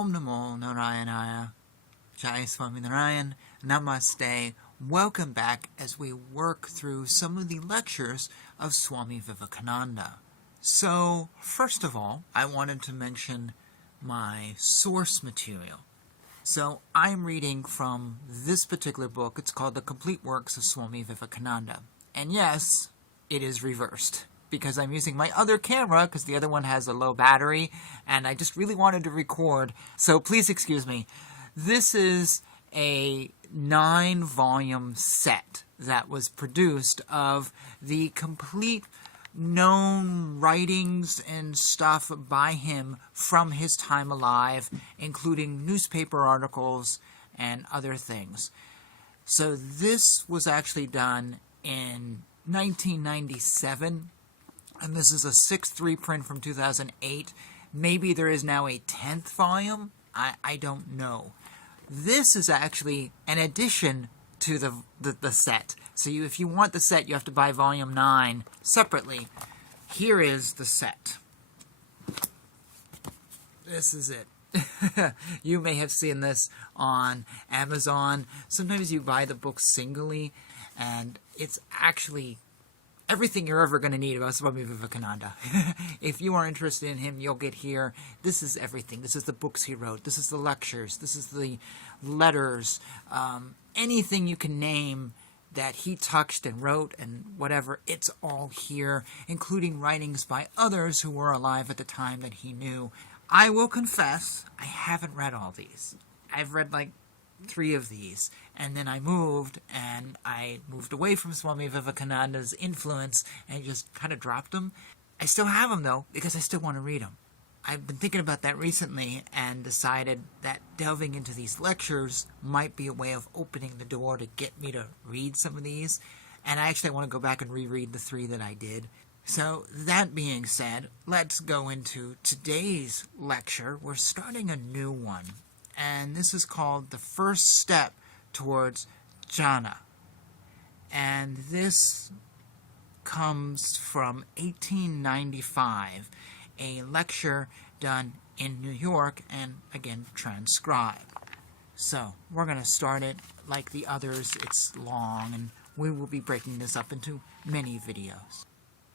Om Namo Narayanaya, Jai Swaminarayan, Namaste. Welcome back as we work through some of the lectures of Swami Vivekananda. So, first of all, I wanted to mention my source material. So, I'm reading from this particular book. It's called The Complete Works of Swami Vivekananda. And yes, it is reversed, because I'm using my other camera, because the other one has a low battery, and I just really wanted to record, so please excuse me. This is a 9-volume set that was produced of the complete known writings and stuff by him from his time alive, including newspaper articles and other things. So this was actually done in 1997, and this is a 6th reprint from 2008. Maybe there is now a 10th volume. I don't know. This is actually an addition to the set. So if you want the set, you have to buy volume 9 separately. Here is the set. This is it. You may have seen this on Amazon. Sometimes you buy the book singly, and it's actually everything you're ever going to need about Swami Vivekananda. If you are interested in him, you'll get here. This is everything. This is the books he wrote. This is the lectures. This is the letters. Anything you can name that he touched and wrote and whatever, it's all here, including writings by others who were alive at the time that he knew. I will confess, I haven't read all these. I've read like 3 of these, and then I moved away from Swami Vivekananda's influence and just kind of dropped them. I still have them though, because I still want to read them. I've been thinking about that recently and decided that delving into these lectures might be a way of opening the door to get me to read some of these, and I actually want to go back and reread the 3 that I did. So, that being said, let's go into today's lecture. We're starting a new one, and this is called The First Step Towards Jhana. And this comes from 1895, a lecture done in New York and, again, transcribed. So, we're going to start it like the others. It's long, and we will be breaking this up into many videos.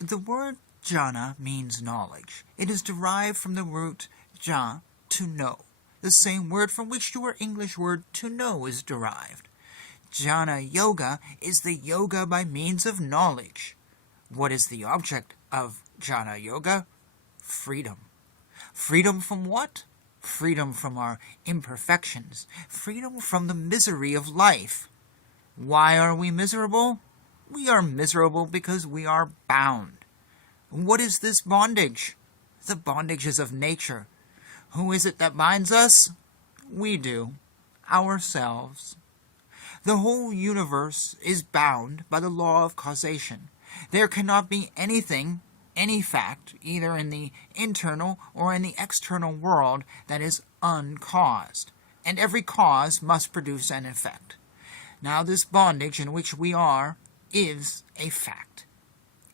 The word jhana means knowledge. It is derived from the root ja, to know, the same word from which your English word to know is derived. Jhana yoga is the yoga by means of knowledge. What is the object of jhana yoga? Freedom. Freedom from what? Freedom from our imperfections. Freedom from the misery of life. Why are we miserable? We are miserable because we are bound. What is this bondage? The bondage is of nature. Who is it that binds us? We do. Ourselves. The whole universe is bound by the law of causation. There cannot be anything, any fact, either in the internal or in the external world, that is uncaused. And every cause must produce an effect. Now this bondage in which we are is a fact.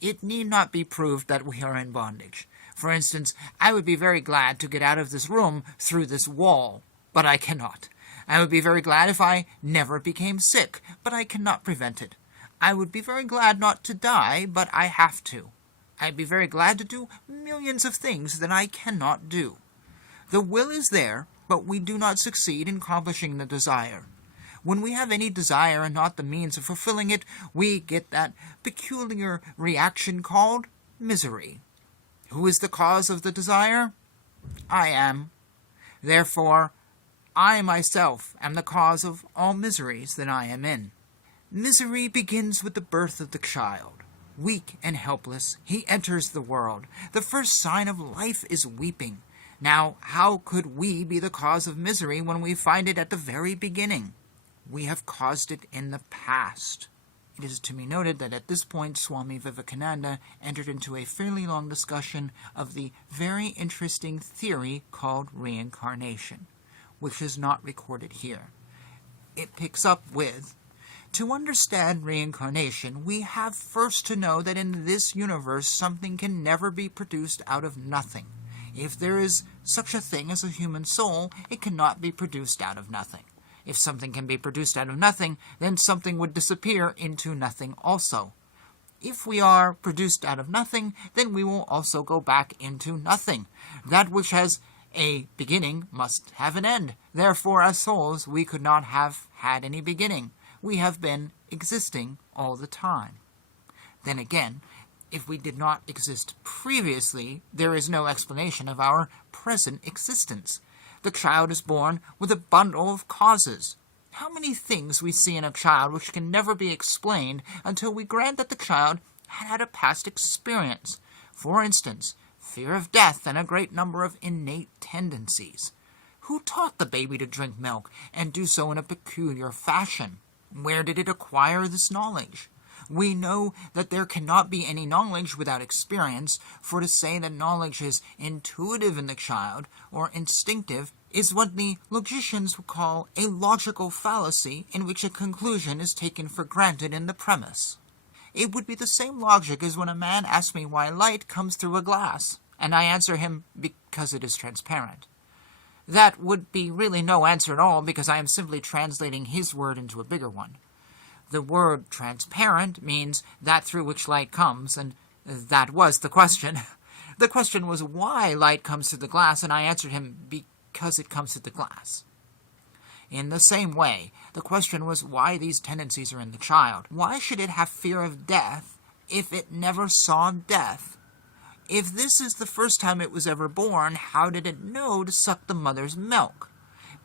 It need not be proved that we are in bondage. For instance, I would be very glad to get out of this room through this wall, but I cannot. I would be very glad if I never became sick, but I cannot prevent it. I would be very glad not to die, but I have to. I'd be very glad to do millions of things that I cannot do. The will is there, but we do not succeed in accomplishing the desire. When we have any desire and not the means of fulfilling it, we get that peculiar reaction called misery. Who is the cause of the desire? I am. Therefore, I myself am the cause of all miseries that I am in. Misery begins with the birth of the child. Weak and helpless, he enters the world. The first sign of life is weeping. Now, how could we be the cause of misery when we find it at the very beginning? We have caused it in the past. It is to be noted that at this point Swami Vivekananda entered into a fairly long discussion of the very interesting theory called reincarnation, which is not recorded here. It picks up with, to understand reincarnation, we have first to know that in this universe something can never be produced out of nothing. If there is such a thing as a human soul, it cannot be produced out of nothing. If something can be produced out of nothing, then something would disappear into nothing also. If we are produced out of nothing, then we will also go back into nothing. That which has a beginning must have an end. Therefore, as souls, we could not have had any beginning. We have been existing all the time. Then again, if we did not exist previously, there is no explanation of our present existence. The child is born with a bundle of causes. How many things we see in a child which can never be explained until we grant that the child had had a past experience. For instance, fear of death and a great number of innate tendencies. Who taught the baby to drink milk and do so in a peculiar fashion? Where did it acquire this knowledge? We know that there cannot be any knowledge without experience, for to say that knowledge is intuitive in the child, or instinctive, is what the logicians would call a logical fallacy in which a conclusion is taken for granted in the premise. It would be the same logic as when a man asks me why light comes through a glass, and I answer him because it is transparent. That would be really no answer at all, because I am simply translating his word into a bigger one. The word transparent means that through which light comes, and that was the question. The question was why light comes through the glass, and I answered him because it comes through the glass. In the same way, the question was why these tendencies are in the child. Why should it have fear of death if it never saw death? If this is the first time it was ever born, how did it know to suck the mother's milk?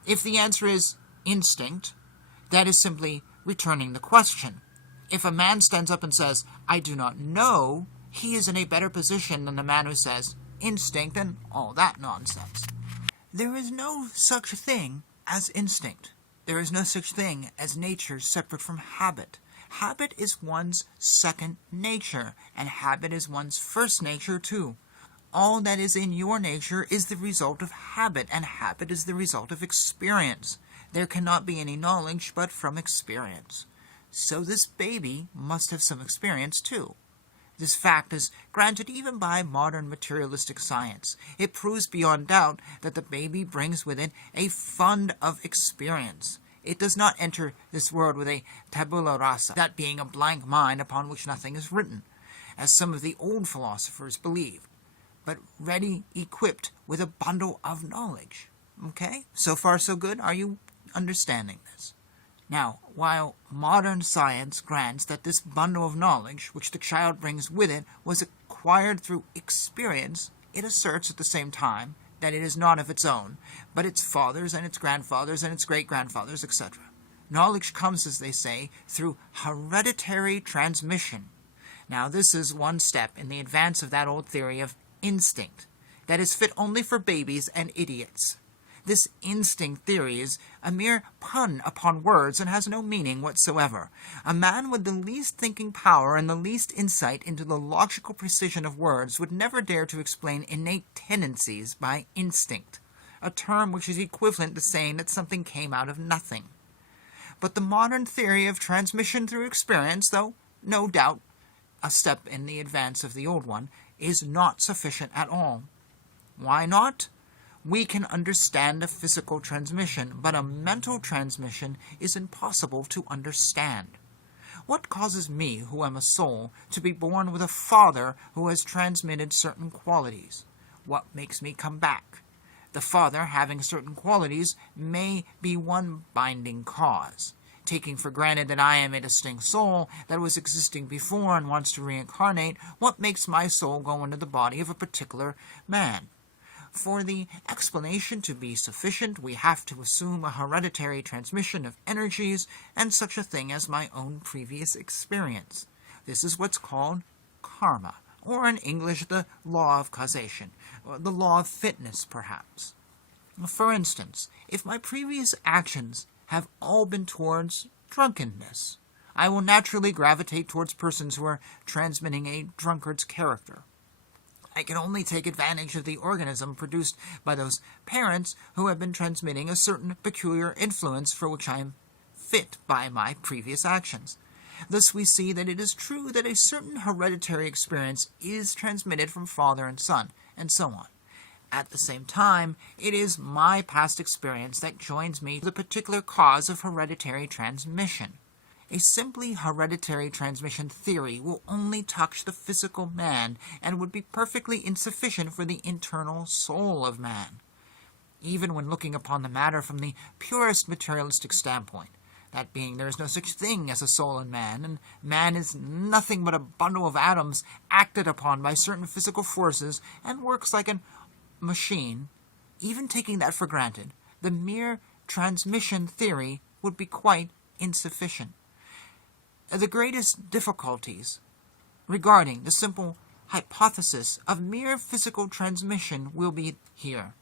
If the answer is instinct, that is simply returning the question. If a man stands up and says, I do not know, he is in a better position than the man who says, instinct and all that nonsense. There is no such thing as instinct. There is no such thing as nature separate from habit. Habit is one's second nature, and habit is one's first nature too. All that is in your nature is the result of habit, and habit is the result of experience. There cannot be any knowledge but from experience. So this baby must have some experience too. This fact is granted even by modern materialistic science. It proves beyond doubt that the baby brings with it a fund of experience. It does not enter this world with a tabula rasa, that being a blank mind upon which nothing is written, as some of the old philosophers believe, but ready equipped with a bundle of knowledge. Okay? So far so good? Are you understanding this? Now, while modern science grants that this bundle of knowledge, which the child brings with it, was acquired through experience, it asserts at the same time that it is not of its own, but its fathers and its grandfathers and its great-grandfathers, etc. Knowledge comes, as they say, through hereditary transmission. Now, this is one step in the advance of that old theory of instinct that is fit only for babies and idiots. This instinct theory is a mere pun upon words and has no meaning whatsoever. A man with the least thinking power and the least insight into the logical precision of words would never dare to explain innate tendencies by instinct, a term which is equivalent to saying that something came out of nothing. But the modern theory of transmission through experience, though no doubt a step in the advance of the old one, is not sufficient at all. Why not? We can understand a physical transmission, but a mental transmission is impossible to understand. What causes me, who am a soul, to be born with a father who has transmitted certain qualities? What makes me come back? The father, having certain qualities, may be one binding cause. Taking for granted that I am a distinct soul that was existing before and wants to reincarnate, what makes my soul go into the body of a particular man? For the explanation to be sufficient, we have to assume a hereditary transmission of energies and such a thing as my own previous experience. This is what's called karma, or in English, the law of causation, or the law of fitness, perhaps. For instance, if my previous actions have all been towards drunkenness, I will naturally gravitate towards persons who are transmitting a drunkard's character. I can only take advantage of the organism produced by those parents who have been transmitting a certain peculiar influence for which I am fit by my previous actions. Thus we see that it is true that a certain hereditary experience is transmitted from father and son, and so on. At the same time, it is my past experience that joins me to the particular cause of hereditary transmission. A simply hereditary transmission theory will only touch the physical man and would be perfectly insufficient for the internal soul of man, even when looking upon the matter from the purest materialistic standpoint. That being, there is no such thing as a soul in man, and man is nothing but a bundle of atoms acted upon by certain physical forces and works like a machine. Even taking that for granted, the mere transmission theory would be quite insufficient. The greatest difficulties regarding the simple hypothesis of mere physical transmission will be here.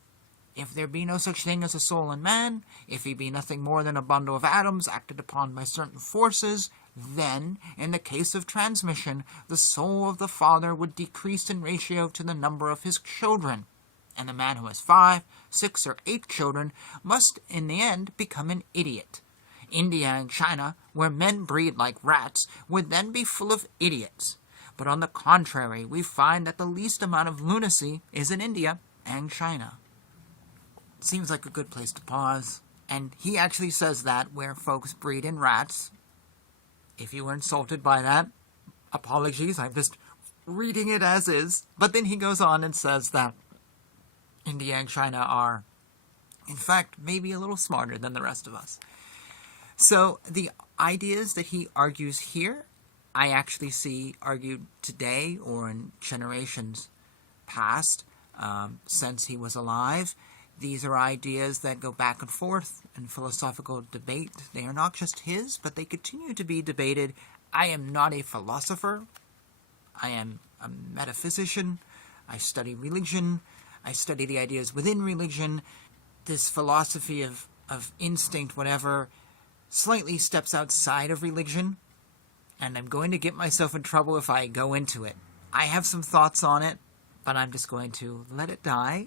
If there be no such thing as a soul in man, if he be nothing more than a bundle of atoms acted upon by certain forces, then, in the case of transmission, the soul of the father would decrease in ratio to the number of his children, and the man who has 5, 6, or 8 children must, in the end, become an idiot. India and China, where men breed like rats, would then be full of idiots. But on the contrary, we find that the least amount of lunacy is in India and China. Seems like a good place to pause. And he actually says that where folks breed in rats. If you were insulted by that, apologies, I'm just reading it as is. But then he goes on and says that India and China are, in fact, maybe a little smarter than the rest of us. So the ideas that he argues here, I actually see argued today or in generations past, since he was alive. These are ideas that go back and forth in philosophical debate. They are not just his, but they continue to be debated. I am not a philosopher. I am a metaphysician. I study religion. I study the ideas within religion. This philosophy of instinct, whatever, slightly steps outside of religion, and I'm going to get myself in trouble if I go into it. I have some thoughts on it, but I'm just going to let it die.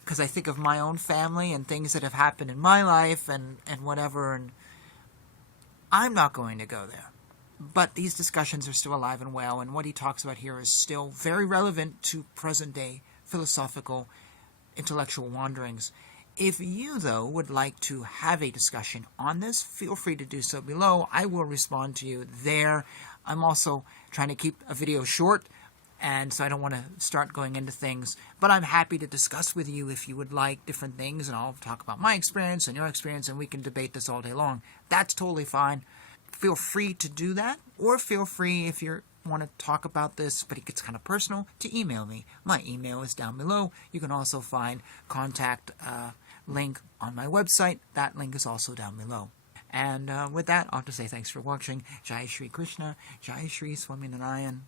Because I think of my own family and things that have happened in my life and whatever, and I'm not going to go there. But these discussions are still alive and well, and what he talks about here is still very relevant to present-day philosophical, intellectual wanderings. If you, though, would like to have a discussion on this, feel free to do so below. I will respond to you there. I'm also trying to keep a video short, and so I don't want to start going into things. But I'm happy to discuss with you if you would like different things, and I'll talk about my experience and your experience, and we can debate this all day long. That's totally fine. Feel free to do that, or feel free, if you want to talk about this, but it gets kind of personal, to email me. My email is down below. You can also find contact link on my website. That link is also down below. And with that, I'll just say thanks for watching. Jai Shri Krishna, Jai Shri Swaminarayan.